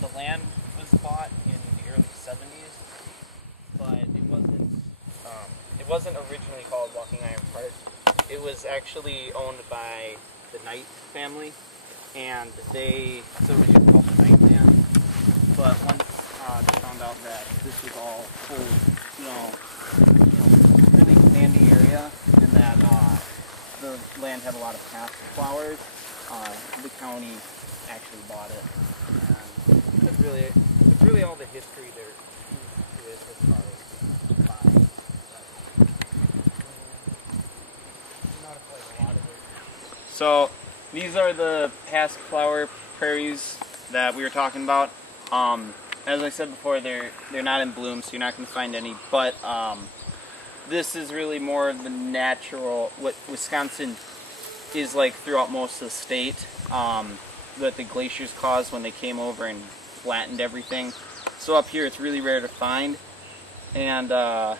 the land was bought in the early 70s, but it wasn't originally called Walking Iron Park. It was actually owned by the Knight family, and it's originally called the Knight Land. But once they found out that this was all old, really sandy area, and that the land had a lot of past flowers, the county actually bought it. And it's really all the history there to it as far as buying. Not quite a lot of it. So these are the past flower prairies that we were talking about. As I said before, they're not in bloom, so you're not going to find any. But this is really more of the natural, what Wisconsin is like throughout most of the state, that the glaciers caused when they came over and flattened everything. So up here, it's really rare to find, and the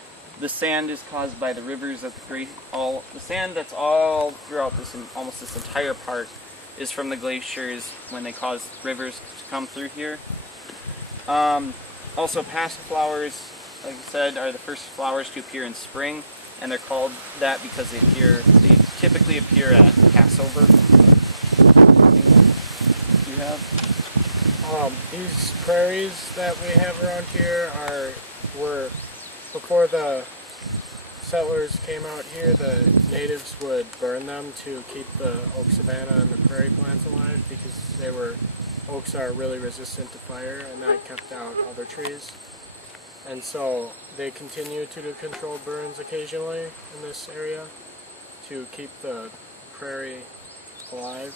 sand is caused by the rivers that the sand that's all throughout this, almost this entire park, is from the glaciers when they caused rivers to come through here. Also, past flowers, like I said, are the first flowers to appear in spring, and they're called that because they typically appear at Passover. You have? These prairies that we have around here were before the settlers came out here, the natives would burn them to keep the oak savanna and the prairie plants alive, because oaks are really resistant to fire, and that kept out other trees. And so they continue to do controlled burns occasionally in this area to keep the prairie alive.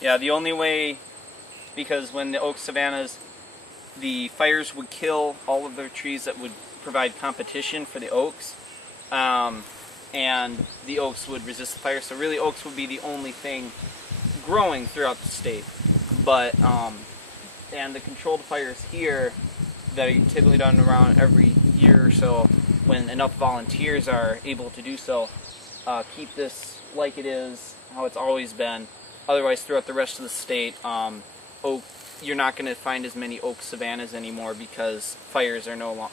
Yeah, the only way, because when the oak savannas, the fires would kill all of the trees that would provide competition for the oaks, and the oaks would resist the fire. So really, oaks would be the only thing growing throughout the state. But and the controlled fires here that are typically done around every year or so, when enough volunteers are able to do so, keep this like it is, how it's always been. Otherwise, throughout the rest of the state, you're not going to find as many oak savannas anymore, because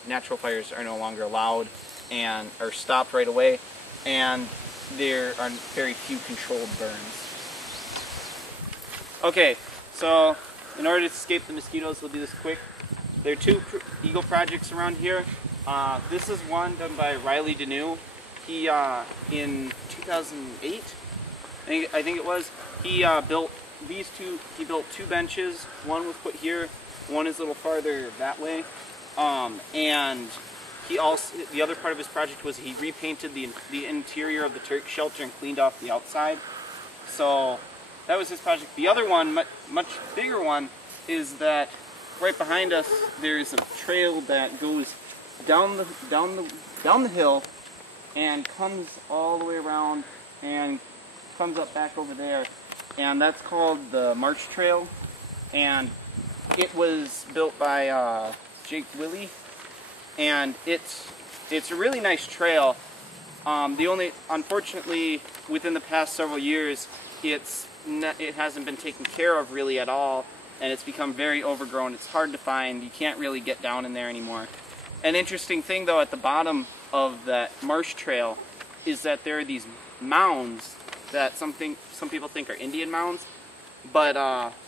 natural fires are no longer allowed and are stopped right away, and there are very few controlled burns. Okay, so in order to escape the mosquitoes, we'll do this quick. There are two eagle projects around here. This is one done by Riley Deneau. He, in 2008, I think it was, he built these two. He built two benches. One was put here. One is a little farther that way. And he also, the other part of his project was he repainted the interior of the turkey shelter and cleaned off the outside. So that was his project. The other one, much bigger one, is that right behind us there's a trail that goes down the hill and comes all the way around and comes up back over there, and that's called the March Trail, and it was built by Jake Willie, and it's a really nice trail. Unfortunately, within the past several years, it hasn't been taken care of really at all, and it's become very overgrown. It's hard to find. You can't really get down in there anymore. An interesting thing, though, at the bottom of that marsh trail is that there are these mounds that some people think are Indian mounds, but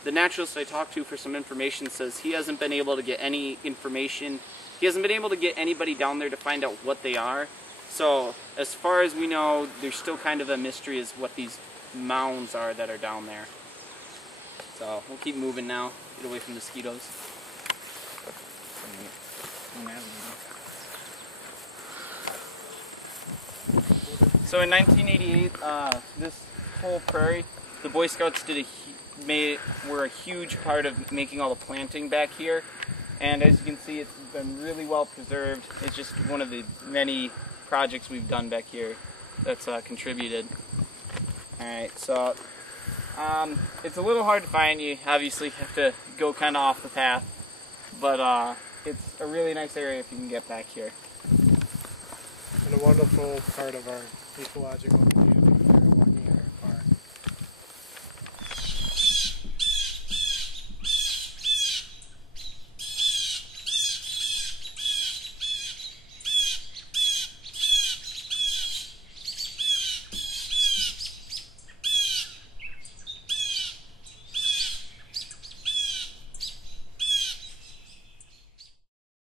the naturalist I talked to for some information says he hasn't been able to get any information. He hasn't been able to get anybody down there to find out what they are. So as far as we know, there's still kind of a mystery as what these mounds are that are down there. So we'll keep moving now, get away from mosquitoes. So in 1988, this whole prairie, the Boy Scouts were a huge part of making all the planting back here. And as you can see, it's been really well preserved. It's just one of the many projects we've done back here that's contributed. Alright, so it's a little hard to find. You obviously have to go kind of off the path, but it's a really nice area if you can get back here. And a wonderful part of our ecological community.